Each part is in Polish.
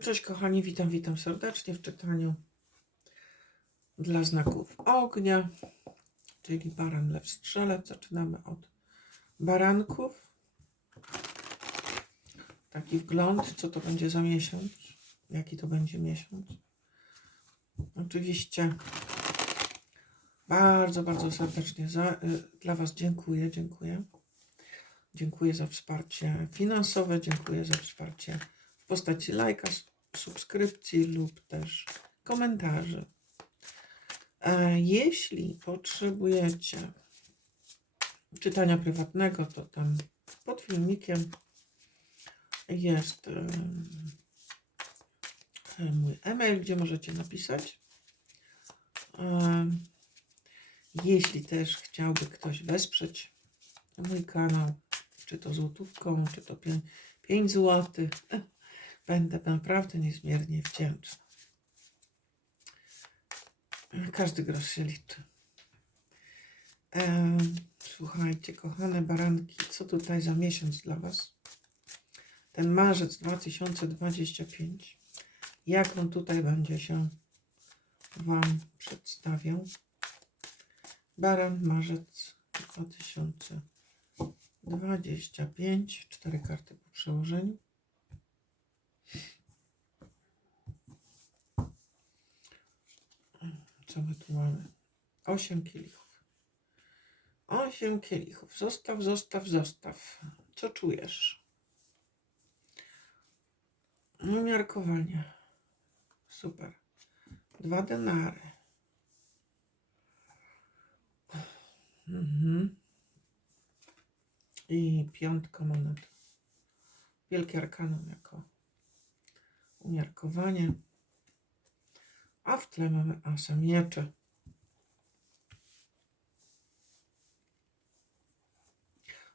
Cześć kochani, witam, witam serdecznie w czytaniu dla znaków ognia, czyli baran, lew, strzelec. Zaczynamy od baranków. Taki wgląd, co to będzie za miesiąc, jaki to będzie miesiąc. Oczywiście bardzo, bardzo serdecznie za, y, dla Was dziękuję, dziękuję. Dziękuję za wsparcie finansowe, dziękuję za wsparcie w postaci lajka, subskrypcji lub też komentarzy. E, Jeśli potrzebujecie czytania prywatnego, to tam pod filmikiem jest em, e, mój e-mail, gdzie możecie napisać. Jeśli też chciałby ktoś wesprzeć mój kanał, czy to złotówką, czy to 5 zł, będę naprawdę niezmiernie wdzięczna. Każdy grosz się liczy. Em, Słuchajcie, kochane baranki, co tutaj za miesiąc dla Was? Ten marzec 2025. Jak on tutaj będzie się Wam przedstawiał? Baran, marzec 2025. Cztery karty po przełożeniu. Co my tu mamy? Osiem kielichów. Osiem kielichów. Zostaw, zostaw, zostaw. Co czujesz? Umiarkowanie. Super. Dwa denary. Mhm. I piątka monet. Wielkie arkanum jako umiarkowanie. A w tle mamy asa miecze.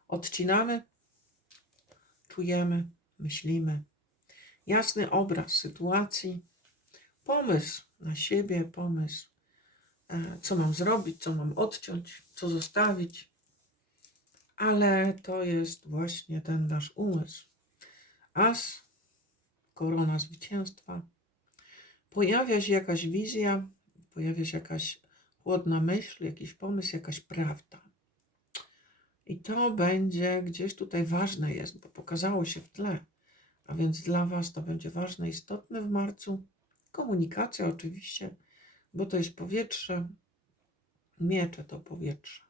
Odcinamy, czujemy, myślimy. Jasny obraz sytuacji, pomysł na siebie, pomysł, e, co mam zrobić, co mam odciąć, co zostawić. Ale to jest właśnie ten nasz umysł. As, korona zwycięstwa, pojawia się jakaś wizja, pojawia się jakaś chłodna myśl, jakiś pomysł, jakaś prawda. I to będzie gdzieś tutaj ważne jest, bo pokazało się w tle. A więc dla Was to będzie ważne, istotne w marcu. Komunikacja oczywiście, bo to jest powietrze. Miecze to powietrze.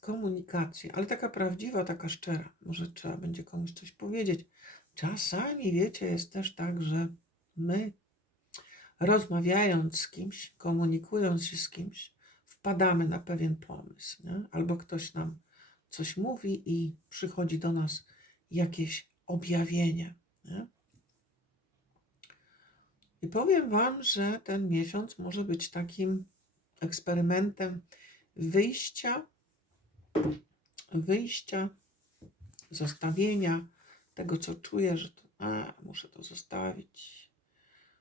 Komunikacja, ale taka prawdziwa, taka szczera. Może trzeba będzie komuś coś powiedzieć. Czasami, wiecie, jest też tak, że my rozmawiając z kimś, komunikując się z kimś, wpadamy na pewien pomysł, nie? albo ktoś nam coś mówi i przychodzi do nas jakieś objawienie. Nie? I powiem Wam, że ten miesiąc może być takim eksperymentem wyjścia, wyjścia, zostawienia tego, co czuję, że to, a, muszę to zostawić.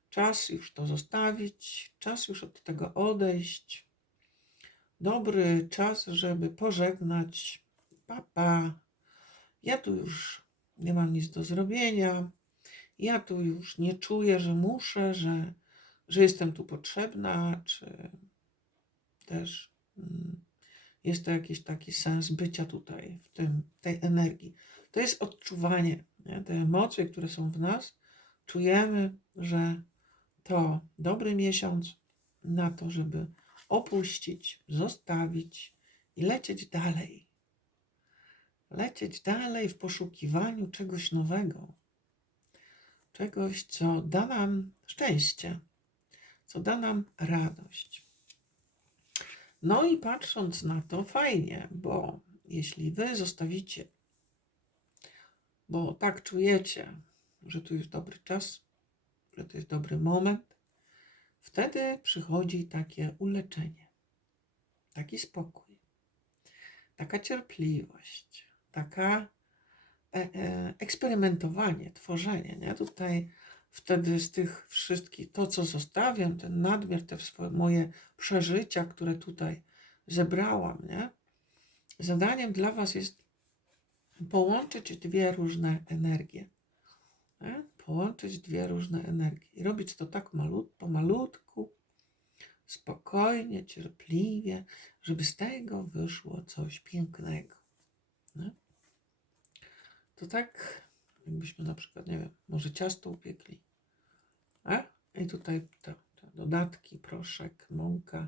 Czas już to zostawić, czas już od tego odejść. Dobry czas, żeby pożegnać. Papa, ja tu już nie mam nic do zrobienia. Ja tu już nie czuję, że muszę, że, że jestem tu potrzebna, czy też mm, jest to jakiś taki sens bycia tutaj, w tym, tej energii. To jest odczuwanie, nie? te emocje, które są w nas. Czujemy, że to dobry miesiąc na to, żeby opuścić, zostawić i lecieć dalej. Lecieć dalej w poszukiwaniu czegoś nowego. Czegoś, co da nam szczęście, co da nam radość. No i patrząc na to, fajnie, bo jeśli wy zostawicie, bo tak czujecie, że tu jest dobry czas, że to jest dobry moment, wtedy przychodzi takie uleczenie, taki spokój, taka cierpliwość, taka e, e, eksperymentowanie, tworzenie. Nie? Tutaj wtedy z tych wszystkich, to co zostawiam, ten nadmiar, te swoje, moje przeżycia, które tutaj zebrałam, nie? zadaniem dla Was jest połączyć dwie różne energie. Połączyć dwie różne energie i robić to tak malut, pomalutku, spokojnie, cierpliwie, żeby z tego wyszło coś pięknego. Nie? To tak, jakbyśmy na przykład, nie wiem, może ciasto upiekli. A? I tutaj te, te dodatki, proszek, mąka.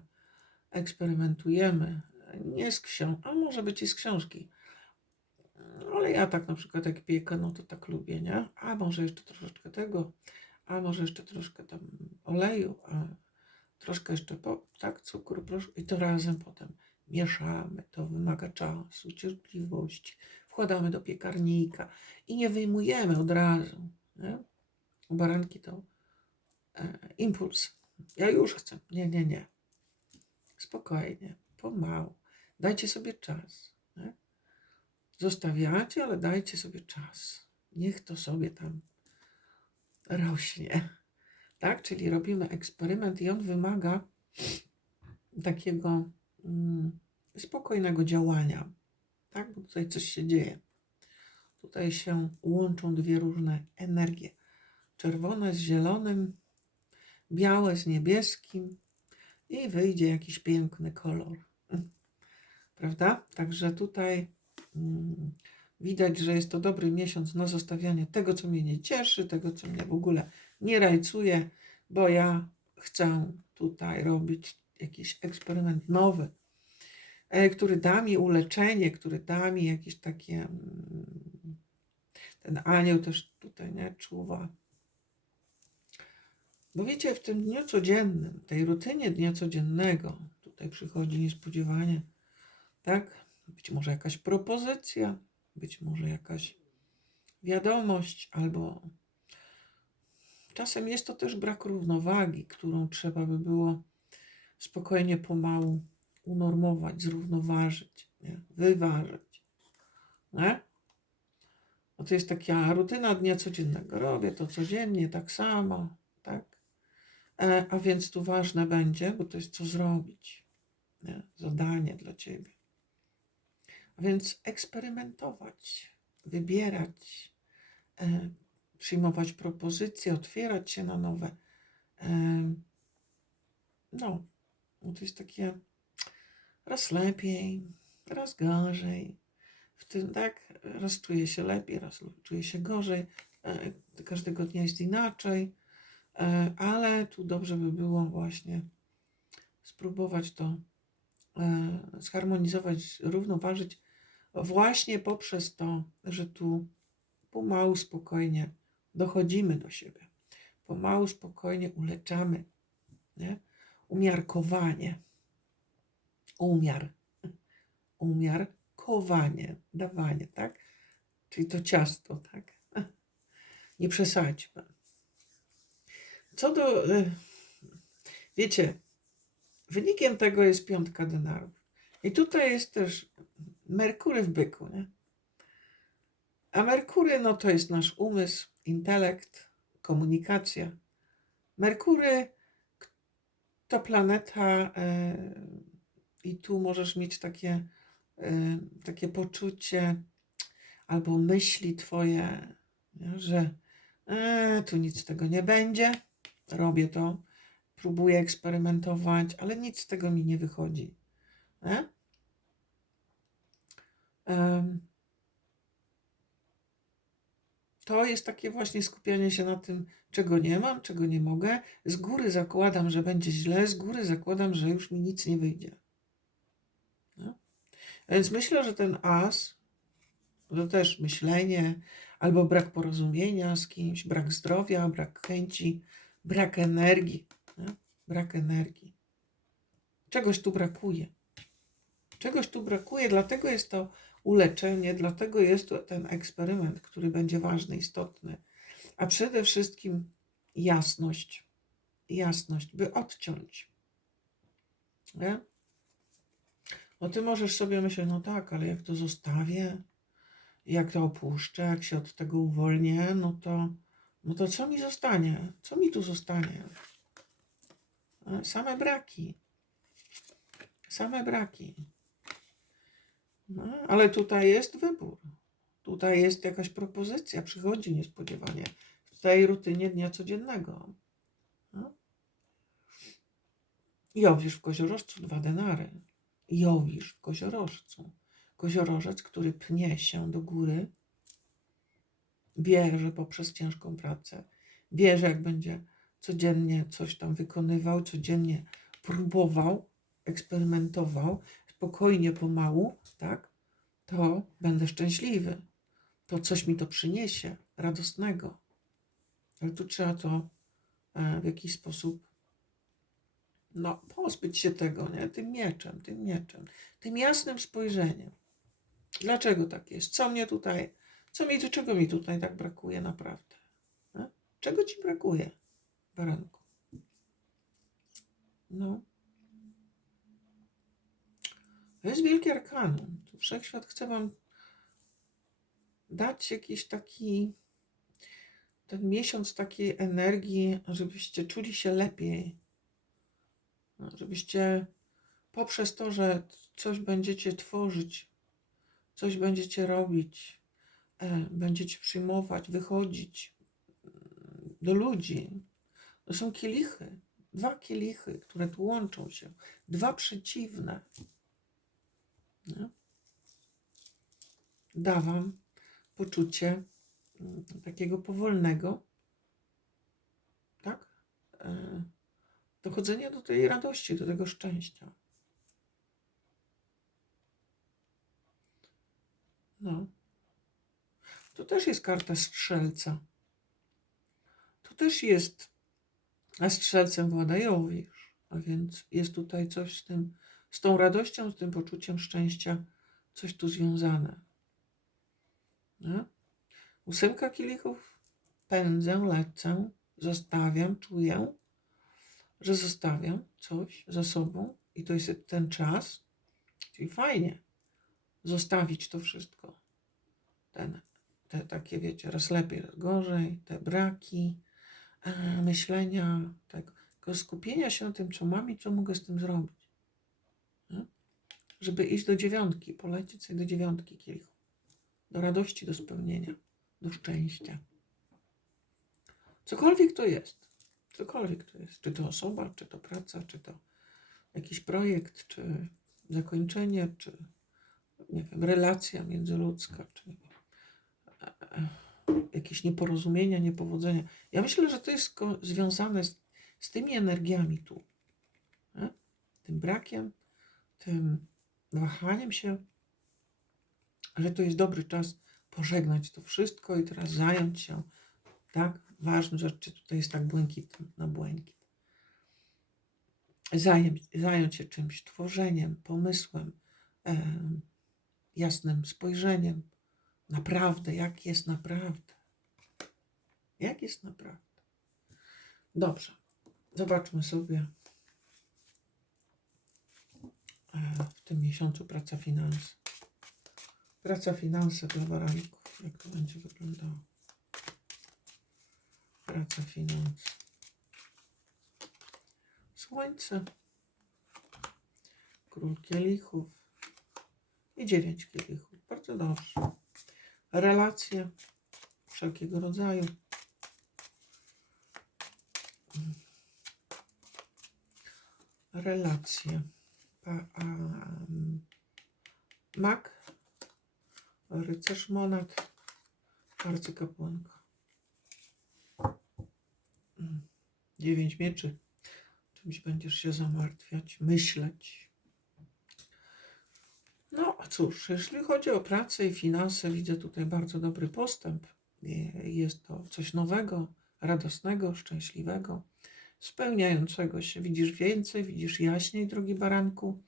Eksperymentujemy. Nie z książki, a może być i z książki. Ale ja tak na przykład jak piekę, no to tak lubię, nie? A może jeszcze troszeczkę tego, a może jeszcze troszkę tam oleju, a troszkę jeszcze po, tak, cukru, proszę. I to razem potem mieszamy. To wymaga czasu, cierpliwości. Wkładamy do piekarnika i nie wyjmujemy od razu. Nie? U baranki to e, impuls. Ja już chcę. Nie, nie, nie. Spokojnie, pomału. Dajcie sobie czas. Nie? Zostawiacie, ale dajcie sobie czas. Niech to sobie tam rośnie. Tak? Czyli robimy eksperyment i on wymaga takiego mm, spokojnego działania. Tak? Bo tutaj coś się dzieje. Tutaj się łączą dwie różne energie. Czerwone z zielonym, białe z niebieskim i wyjdzie jakiś piękny kolor. Prawda? Także tutaj widać, że jest to dobry miesiąc na zostawianie tego, co mnie nie cieszy, tego, co mnie w ogóle nie rajcuje, bo ja chcę tutaj robić jakiś eksperyment nowy, e, który da mi uleczenie, który da mi jakieś takie. mm, Ten anioł też tutaj nie czuwa. Bo wiecie, w tym dniu codziennym, tej rutynie dnia codziennego, tutaj przychodzi niespodziewanie, tak? Być może jakaś propozycja, być może jakaś wiadomość, albo czasem jest to też brak równowagi, którą trzeba by było spokojnie, pomału unormować, zrównoważyć, nie? wyważyć. Nie? Bo to jest taka rutyna dnia codziennego. Robię to codziennie, tak samo, tak? E, a więc tu ważne będzie, bo to jest co zrobić. Nie? Zadanie dla ciebie. Więc eksperymentować, wybierać, e, przyjmować propozycje, otwierać się na nowe. E, no, to jest takie raz lepiej, raz gorzej. W tym tak, raz czuję się lepiej, raz czuję się gorzej. E, każdego dnia jest inaczej, ale tu dobrze by było właśnie spróbować to zharmonizować, równoważyć właśnie poprzez to, że tu pomału, spokojnie dochodzimy do siebie. Pomału, spokojnie uleczamy. Nie? Umiarkowanie. Umiar. Umiarkowanie. Dawanie, tak? Czyli to ciasto, tak? Nie przesadźmy. Co do. y, Wiecie, wynikiem tego jest piątka denarów. I tutaj jest też Merkury w byku, nie? A Merkury, no to jest nasz umysł, intelekt, komunikacja. Merkury to planeta e, i tu możesz mieć takie, e, takie poczucie albo myśli twoje, że e, tu nic z tego nie będzie, robię to, próbuję eksperymentować, ale nic z tego mi nie wychodzi. Nie? To jest takie właśnie skupianie się na tym, czego nie mam, czego nie mogę. Z góry zakładam, że będzie źle, z góry zakładam, że już mi nic nie wyjdzie. No. Więc myślę, że ten as to też myślenie, albo brak porozumienia z kimś, brak zdrowia, brak chęci, brak energii. nie? Brak energii. Czegoś tu brakuje. Czegoś tu brakuje, dlatego jest to uleczenie, dlatego jest to ten eksperyment, który będzie ważny, istotny. A przede wszystkim jasność. Jasność, by odciąć. Nie? No ty możesz sobie myśleć, no tak, ale jak to zostawię, jak to opuszczę, jak się od tego uwolnię, no to, no to co mi zostanie? Co mi tu zostanie? E, Same braki. Same braki. No, ale tutaj jest wybór. Tutaj jest jakaś propozycja, przychodzi niespodziewanie. tej rutynie dnia codziennego. No. Jowisz w koziorożcu dwa denary. Jowisz w koziorożcu. Koziorożec, który pnie się do góry, wie, że poprzez ciężką pracę, wie, że jak będzie codziennie coś tam wykonywał, codziennie próbował, eksperymentował, spokojnie, pomału, tak, to będę szczęśliwy. To coś mi to przyniesie, radosnego. Ale tu trzeba to e, w jakiś sposób no, pozbyć się tego, nie? Tym mieczem, tym mieczem, tym jasnym spojrzeniem. Dlaczego tak jest? Co mnie tutaj, co mi, czego mi tutaj tak brakuje naprawdę? Nie? Czego ci brakuje, baranku? No. Jest wielki arkanum. Tu Wszechświat chce wam dać jakiś taki ten miesiąc takiej energii, żebyście czuli się lepiej. No, Żebyście poprzez to, że coś będziecie tworzyć, coś będziecie robić, e, będziecie przyjmować, wychodzić mm, do ludzi. To są kielichy, dwa kielichy, które tu łączą się, dwa przeciwne. Nie? Da wam poczucie mm, takiego powolnego, tak? E, dochodzenia do tej radości, do tego szczęścia. No. To też jest karta strzelca. To też jest, a strzelcem włada Jowisz, a więc jest tutaj coś z tym, z tą radością, z tym poczuciem szczęścia, coś tu związane. No. Ósemka kielichów. Pędzę, lecę, zostawiam, czuję, że zostawiam coś za sobą i to jest ten czas. Czyli fajnie zostawić to wszystko. Ten, te takie, wiecie, raz lepiej, raz gorzej, te braki, e, myślenia, tego, tylko skupienia się na tym, co mam i co mogę z tym zrobić. Żeby iść do dziewiątki, polecieć sobie do dziewiątki kielichu. Do radości, do spełnienia, do szczęścia. Cokolwiek to jest. Cokolwiek to jest. Czy to osoba, czy to praca, czy to jakiś projekt, czy zakończenie, czy nie wiem, relacja międzyludzka, czy e, e, jakieś nieporozumienia, niepowodzenia. Ja myślę, że to jest związane z, z tymi energiami tu. Nie? Tym brakiem, tym wahaniem się, że to jest dobry czas pożegnać to wszystko i teraz zająć się tak ważną rzeczy. Tutaj jest tak błękitem na błękit. Zająć, zająć się czymś, tworzeniem, pomysłem, em, jasnym spojrzeniem. Naprawdę, jak jest naprawdę. Jak jest naprawdę. Dobrze. Zobaczmy sobie e, w tym miesiącu praca finanse. Praca finanse dla baranków. Jak to będzie wyglądało? Praca finanse. Słońce. Król kielichów. I dziewięć kielichów. Bardzo dobrze. Relacje wszelkiego rodzaju. Relacje. A, mak, rycerz monat, arcykapłanka. Mm, Dziewięć mieczy. Czymś będziesz się zamartwiać, myśleć. No cóż, jeśli chodzi o pracę i finanse, widzę tutaj bardzo dobry postęp. Je- Jest to coś nowego, radosnego, szczęśliwego, spełniającego się. Widzisz więcej, widzisz jaśniej, drogi baranku,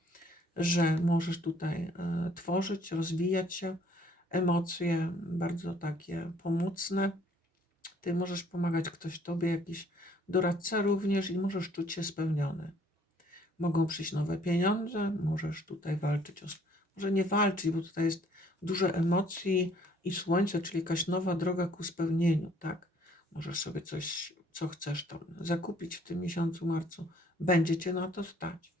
że możesz tutaj e, tworzyć, rozwijać się. Emocje bardzo takie pomocne. Ty możesz pomagać ktoś tobie, jakiś doradca również i możesz czuć się spełniony. Mogą przyjść nowe pieniądze, możesz tutaj walczyć o może nie walczyć, bo tutaj jest dużo emocji i słońce, czyli jakaś nowa droga ku spełnieniu, tak? Możesz sobie coś, co chcesz tam zakupić w tym miesiącu, marcu. Będzie cię na to stać.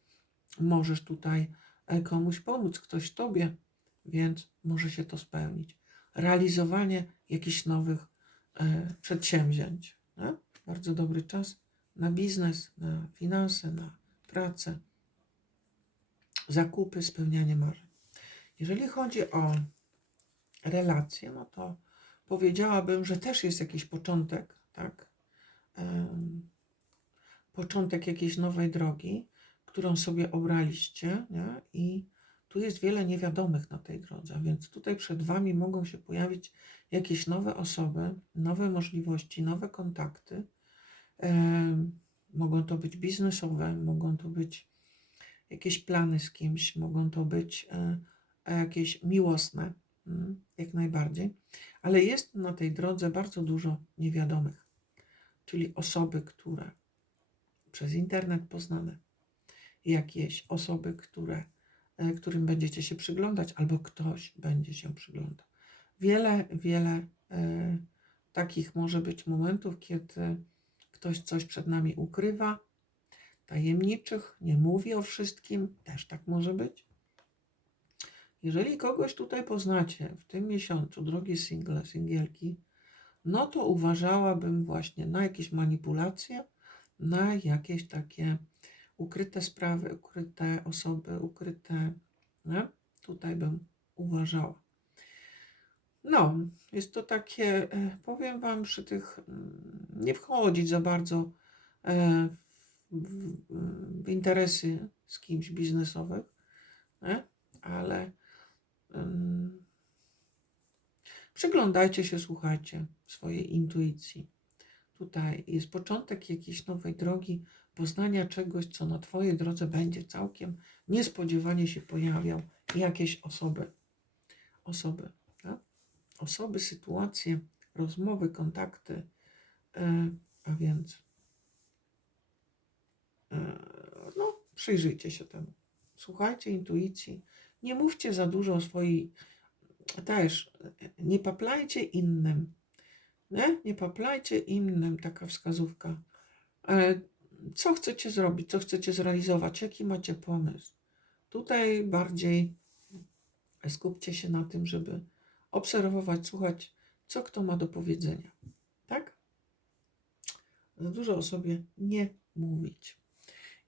Możesz tutaj e, komuś pomóc, ktoś tobie, więc może się to spełnić. Realizowanie jakichś nowych e, przedsięwzięć. Nie? Bardzo dobry czas na biznes, na finanse, na pracę, zakupy, spełnianie marzeń. Jeżeli chodzi o relacje, no to powiedziałabym, że też jest jakiś początek, tak? Początek jakiejś nowej drogi, którą sobie obraliście, nie? I tu jest wiele niewiadomych na tej drodze, więc tutaj przed Wami mogą się pojawić jakieś nowe osoby, nowe możliwości, nowe kontakty. Mogą to być biznesowe, mogą to być jakieś plany z kimś, mogą to być e, jakieś miłosne, mm, jak najbardziej, ale jest na tej drodze bardzo dużo niewiadomych, czyli osoby, które przez internet poznane, jakieś osoby, które, e, którym będziecie się przyglądać, albo ktoś będzie się przyglądał. Wiele, wiele e, takich może być momentów, kiedy ktoś coś przed nami ukrywa, tajemniczych, nie mówi o wszystkim, też tak może być. Jeżeli kogoś tutaj poznacie w tym miesiącu, drogie single, singielki, no to uważałabym właśnie na jakieś manipulacje, na jakieś takie ukryte sprawy, ukryte osoby, ukryte, nie? tutaj bym uważała. No, jest to takie, e, powiem Wam, przy tych, mm, nie wchodzić za bardzo e, w, interesy z kimś biznesowych, nie? ale um, przyglądajcie się, słuchajcie swojej intuicji. Tutaj jest początek jakiejś nowej drogi, poznania czegoś, co na Twojej drodze będzie całkiem niespodziewanie się pojawiał. Jakieś osoby, osoby, tak? osoby, sytuacje, rozmowy, kontakty, e, a więc e, no, przyjrzyjcie się temu. Słuchajcie intuicji. Nie mówcie za dużo o swojej, też nie paplajcie innym. Nie, nie paplajcie innym, taka wskazówka. E, Co chcecie zrobić, co chcecie zrealizować, jaki macie pomysł? Tutaj bardziej skupcie się na tym, żeby obserwować, słuchać, co kto ma do powiedzenia. Tak? Za dużo o sobie nie mówić.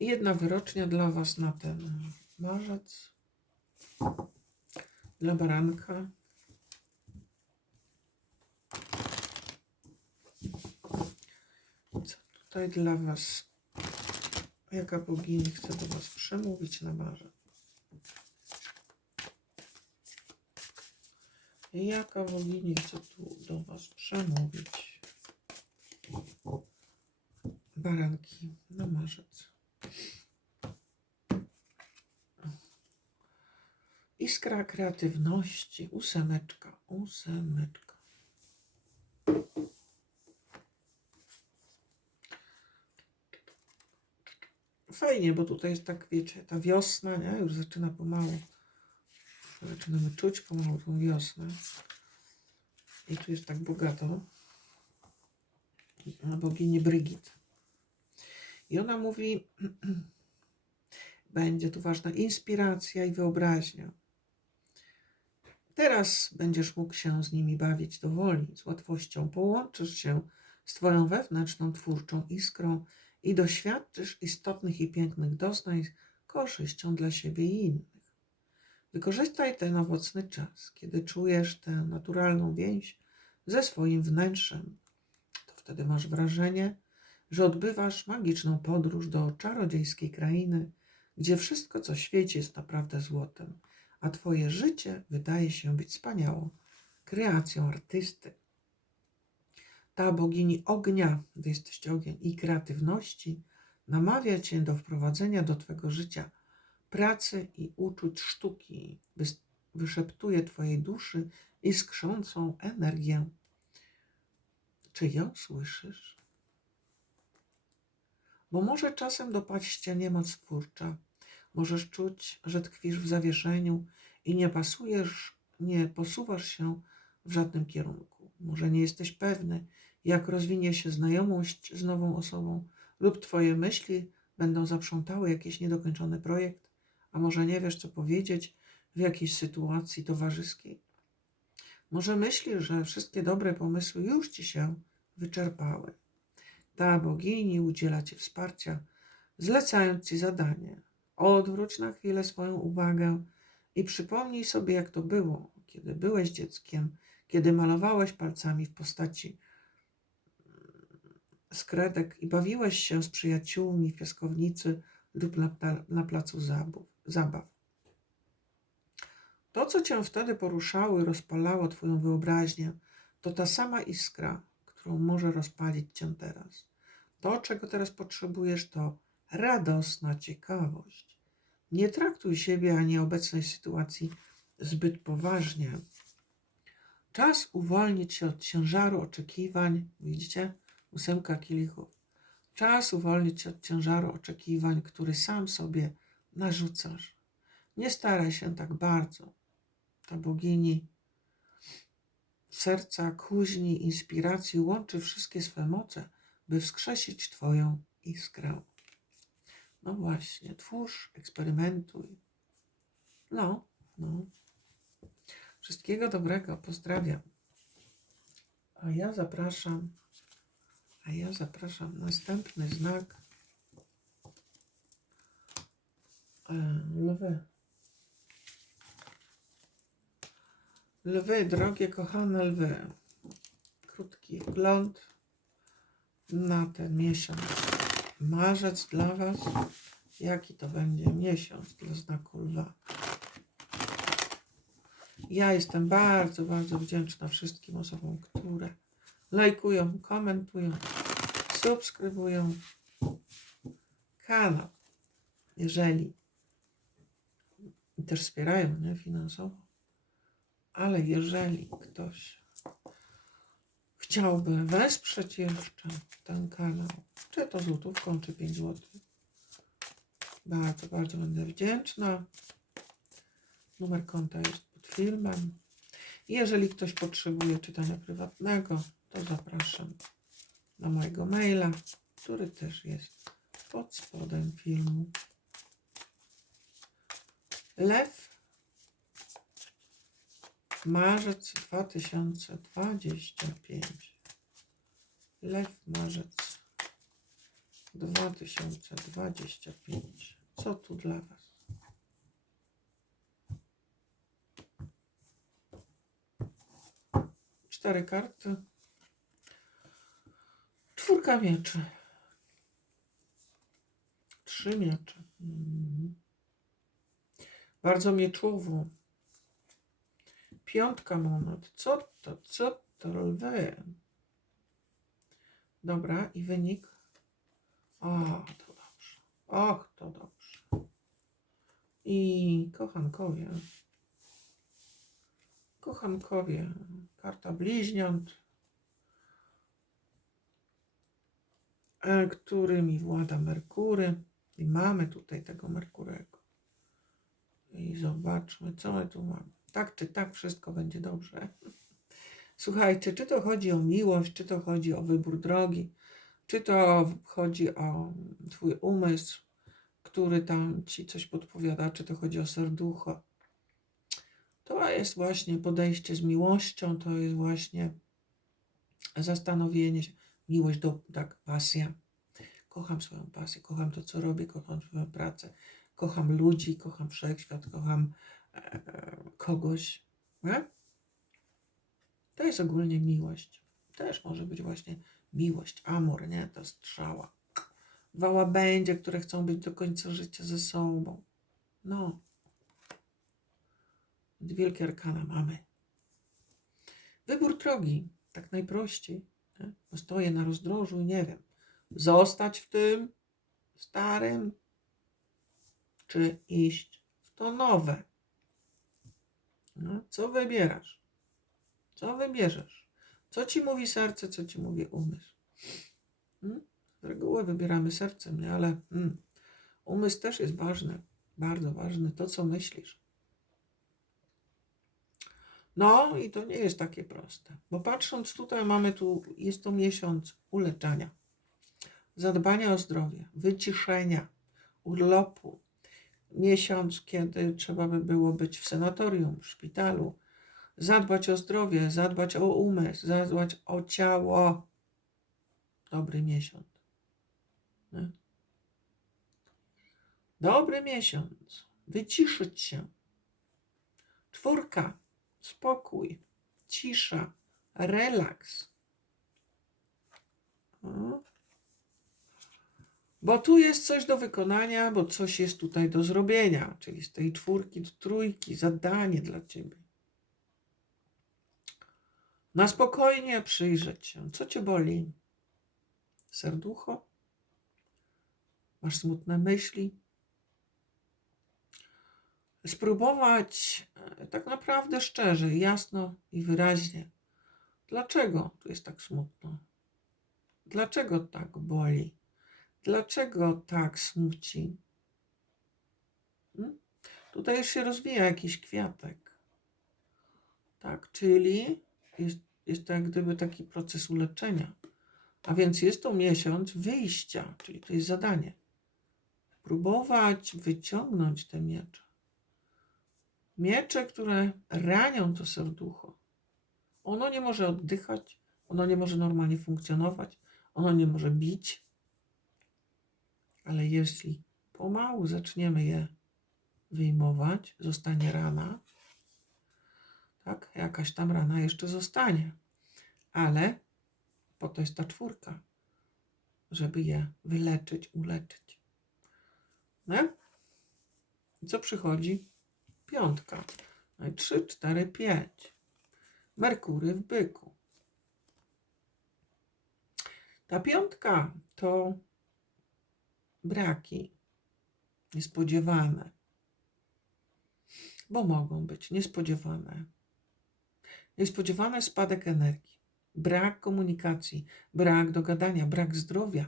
I jedna wyrocznia dla Was na ten marzec. Dla baranka. Co tutaj dla Was? Jaka bogini chce do Was przemówić na marzec? Jaka bogini chce tu do Was przemówić? Baranki na marzec. Iskra kreatywności, ósemeczka, ósemeczka. Fajnie, bo tutaj jest tak, wiecie, ta wiosna, nie? Już zaczyna pomału. Zaczynamy czuć pomału tą wiosnę. I tu jest tak bogato. Na bogini Brygit. I ona mówi, będzie tu ważna inspiracja i wyobraźnia. Teraz będziesz mógł się z nimi bawić do woli, z łatwością połączysz się z Twoją wewnętrzną twórczą iskrą i doświadczysz istotnych i pięknych doznań korzyścią dla siebie i innych. Wykorzystaj ten owocny czas, kiedy czujesz tę naturalną więź ze swoim wnętrzem. To wtedy masz wrażenie, że odbywasz magiczną podróż do czarodziejskiej krainy, gdzie wszystko, co świeci, jest naprawdę złotem, a Twoje życie wydaje się być wspaniałą kreacją artysty. Ta bogini ognia, Wy jesteście ogień, i kreatywności, namawia Cię do wprowadzenia do Twojego życia pracy i uczuć sztuki, wys- wyszeptuje Twojej duszy iskrzącą energię. Czy ją słyszysz? Bo może czasem dopaść Cię niemoc twórcza. Możesz czuć, że tkwisz w zawieszeniu i nie pasujesz, nie posuwasz się w żadnym kierunku. Może nie jesteś pewny, jak rozwinie się znajomość z nową osobą, lub Twoje myśli będą zaprzątały jakiś niedokończony projekt, a może nie wiesz, co powiedzieć w jakiejś sytuacji towarzyskiej. Może myślisz, że wszystkie dobre pomysły już ci się wyczerpały. Ta bogini udziela ci wsparcia, zlecając ci zadanie. Odwróć na chwilę swoją uwagę i przypomnij sobie, jak to było, kiedy byłeś dzieckiem, kiedy malowałeś palcami w postaci skredek i bawiłeś się z przyjaciółmi w piaskownicy lub na, na placu zabaw. To, co cię wtedy poruszało i rozpalało twoją wyobraźnię, to ta sama iskra, którą może rozpalić cię teraz. To, czego teraz potrzebujesz, to radosna ciekawość. Nie traktuj siebie ani obecnej sytuacji zbyt poważnie. Czas uwolnić się od ciężaru oczekiwań. Widzicie? Ósemka kielichów. Czas uwolnić się od ciężaru oczekiwań, który sam sobie narzucasz. Nie staraj się tak bardzo. Ta bogini serca, kuźni, inspiracji łączy wszystkie swe moce, by wskrzesić Twoją iskrę. No właśnie, twórz, eksperymentuj. No, no. Wszystkiego dobrego, pozdrawiam. A ja zapraszam, a ja zapraszam następny znak. E, Lwy. Lwy, drogie, kochane lwy. Krótki wgląd na ten miesiąc. Marzec dla Was. Jaki to będzie miesiąc dla znaku lwa? Ja jestem bardzo, bardzo wdzięczna wszystkim osobom, które lajkują, komentują, subskrybują kanał. Jeżeli też wspierają mnie finansowo, ale jeżeli ktoś chciałby wesprzeć jeszcze ten kanał, czy to złotówką, czy 5 złotych, bardzo, bardzo będę wdzięczna. Numer konta jest pod filmem. Jeżeli ktoś potrzebuje czytania prywatnego, to zapraszam na mojego maila, który też jest pod spodem filmu. Lew, marzec 2025. Lew, marzec 2025. Co tu dla Was? Cztery karty. Czwórka mieczy. Trzy miecze. Mhm. Bardzo mieczowo. Piątka monet. Co to? Co to lwy? Dobra, i wynik. O, to dobrze. Och, to dobrze. I kochankowie. Kochankowie. Karta bliźniąt. e, którymi włada Merkury. I mamy tutaj tego Merkurego. I zobaczmy, co my tu mamy. Tak czy tak, wszystko będzie dobrze. Słuchajcie, czy to chodzi o miłość, czy to chodzi o wybór drogi, czy to chodzi o Twój umysł, który tam Ci coś podpowiada, czy to chodzi o serducho. To jest właśnie podejście z miłością, to jest właśnie zastanowienie się, miłość do, tak, pasja. Kocham swoją pasję, kocham to, co robię, kocham swoją pracę, kocham ludzi, kocham wszechświat, kocham kogoś. Nie? To jest ogólnie miłość. Też może być właśnie miłość, amor, nie? To strzała. Dwa łabędzie, które chcą być do końca życia ze sobą. No. Wielkie arkana mamy. Wybór drogi, tak najprościej. Nie? Bo stoję na rozdrożu i nie wiem, zostać w tym starym, czy iść w to nowe. No, co wybierasz? Co wybierzesz? Co ci mówi serce, co ci mówi umysł? Hmm? Z reguły wybieramy sercem, nie? Ale hmm, umysł też jest ważny, bardzo ważny. To, co myślisz. No i to nie jest takie proste, bo patrząc tutaj mamy tu, jest to miesiąc uleczania, zadbania o zdrowie, wyciszenia, urlopu, miesiąc, kiedy trzeba by było być w sanatorium, w szpitalu, zadbać o zdrowie, zadbać o umysł, zadbać o ciało. Dobry miesiąc. Nie? Dobry miesiąc. Wyciszyć się. Czwórka. Spokój. Cisza. Relaks. O. Bo tu jest coś do wykonania, bo coś jest tutaj do zrobienia, czyli z tej czwórki do trójki, zadanie dla ciebie. Na spokojnie przyjrzeć się. Co cię boli? Serducho? Masz smutne myśli? Spróbować e, tak naprawdę szczerze, jasno i wyraźnie. Dlaczego tu jest tak smutno? Dlaczego tak boli? Dlaczego tak smuci? Hmm? Tutaj już się rozwija jakiś kwiatek. Tak, czyli jest, jest to jak gdyby taki proces uleczenia. A więc jest to miesiąc wyjścia, czyli to jest zadanie. Próbować wyciągnąć te miecze. Miecze, które ranią to serducho. Ono nie może oddychać, ono nie może normalnie funkcjonować, ono nie może bić. Ale jeśli pomału zaczniemy je wyjmować, zostanie rana, tak, jakaś tam rana jeszcze zostanie, ale po to jest ta czwórka, żeby je wyleczyć, uleczyć. No? Co przychodzi? Piątka. No i trzy, cztery, pięć. Merkury w byku. Ta piątka to braki niespodziewane, bo mogą być niespodziewane. Niespodziewany spadek energii, brak komunikacji, brak dogadania, brak zdrowia.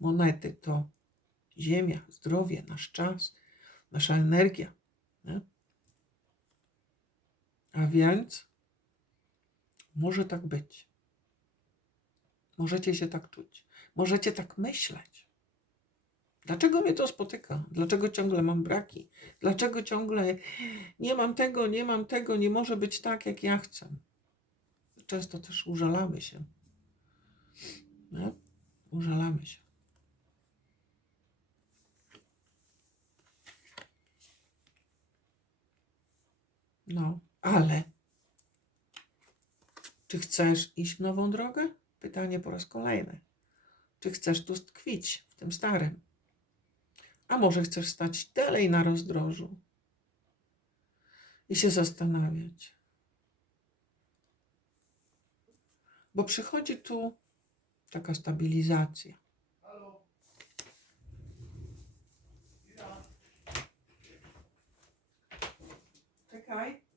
Monety to ziemia, zdrowie, nasz czas, nasza energia. Nie? A więc może tak być. Możecie się tak czuć. Możecie tak myśleć. Dlaczego mnie to spotyka? Dlaczego ciągle mam braki? Dlaczego ciągle nie mam tego, nie mam tego, nie może być tak, jak ja chcę? Często też użalamy się. Nie? Użalamy się. No, ale czy chcesz iść w nową drogę? Pytanie po raz kolejny. Czy chcesz tu tkwić w tym starym? A może chcesz stać dalej na rozdrożu i się zastanawiać. Bo przychodzi tu taka stabilizacja. Czekaj.